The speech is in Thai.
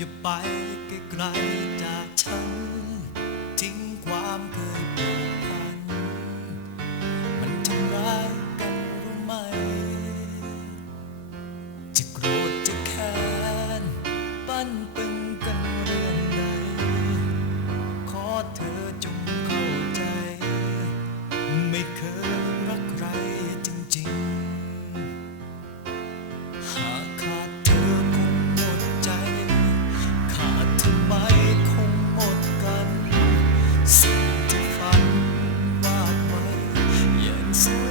อย่าไปไกลจากฉัน ทิ้งความเคย Thanks.